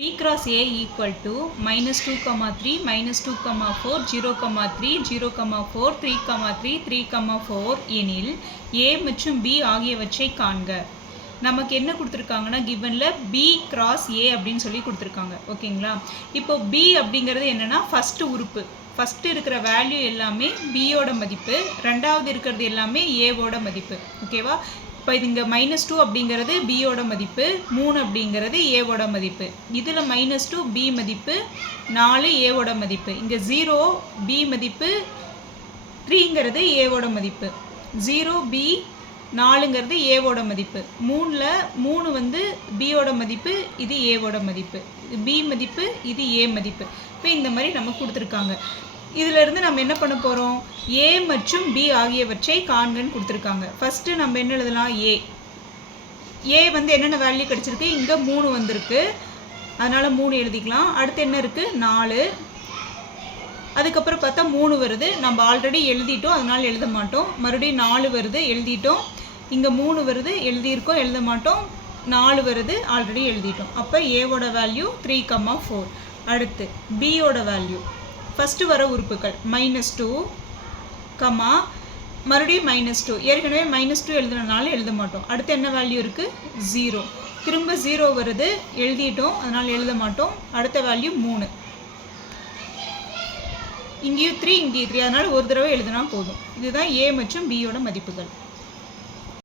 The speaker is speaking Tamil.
B cross a equal to minus 2 comma 3 minus 2 comma 4 0 comma 3 0 comma 4 3 comma 3 3 comma 4 எனில் a மற்றும் b ஆகியவற்றை காண்க. நமக்கு என்ன கொடுத்துருக்காங்கன்னா கிவனில் பி கிராஸ் ஏ அப்படின்னு சொல்லி கொடுத்துருக்காங்க. ஓகேங்களா? இப்போ பி அப்படிங்கிறது என்னென்னா ஃபஸ்ட்டு உறுப்பு. ஃபஸ்ட்டு இருக்கிற வேல்யூ எல்லாமே பியோட மதிப்பு. ரெண்டாவது இருக்கிறது எல்லாமே ஏவோட மதிப்பு. ஓகேவா? இப்போ இது இங்கே மைனஸ் டூ அப்படிங்கிறது பியோட மதிப்பு மூணு அப்படிங்கிறது ஏவோட மதிப்பு. இதில் மைனஸ் டூ பி மதிப்பு நாலு ஏவோட மதிப்பு. இங்கே ஜீரோ பி மதிப்பு த்ரீங்கிறது ஏவோட மதிப்பு. ஜீரோ பி நாலுங்கிறது ஏவோட மதிப்பு. மூணில் மூணு வந்து பியோட மதிப்பு இது ஏவோட மதிப்பு. பி மதிப்பு இது ஏ மதிப்பு. இப்போ இந்த மாதிரி நமக்கு கொடுத்துருக்காங்க. இதிலிருந்து நம்ம என்ன பண்ண போகிறோம் ஏ மற்றும் பி ஆகியவற்றை காண்கன்னு கொடுத்துருக்காங்க. ஃபஸ்ட்டு நம்ம என்ன எழுதலாம்? ஏ ஏ வந்து என்னென்ன வேல்யூ கிடச்சிருக்கு? இங்கே மூணு வந்திருக்கு. அதனால் மூணு எழுதிக்கலாம். அடுத்து என்ன இருக்குது நாலு. அதுக்கப்புறம் பார்த்தா மூணு வருது. நம்ம ஆல்ரெடி எழுதிட்டோம். அதனால எழுத மாட்டோம். மறுபடியும் நாலு வருது. எழுதிட்டோம். இங்கே மூணு வருது. எழுதியிருக்கோம். எழுத மாட்டோம். நாலு வருது. ஆல்ரெடி எழுதிட்டோம். அப்போ ஏவோட வேல்யூ த்ரீ கம்மா ஃபோர் அடுத்து பியோட வேல்யூ ஃபஸ்ட்டு வர உறுப்புகள். மைனஸ் டூ கமா மறுபடியும் மைனஸ் டூ ஏற்கனவே மைனஸ் டூ எழுதுனனால எழுத மாட்டோம். அடுத்து என்ன வேல்யூ இருக்குது ஜீரோ திரும்ப ஜீரோ வருது எழுதிட்டோம் அதனால் எழுத மாட்டோம். அடுத்த வேல்யூ மூணு. இங்கேயும் த்ரீ இங்கேயும் த்ரீ அதனால் ஒரு தடவை எழுதினா போதும். இதுதான் ஏ மற்றும் பியோட மதிப்புகள்.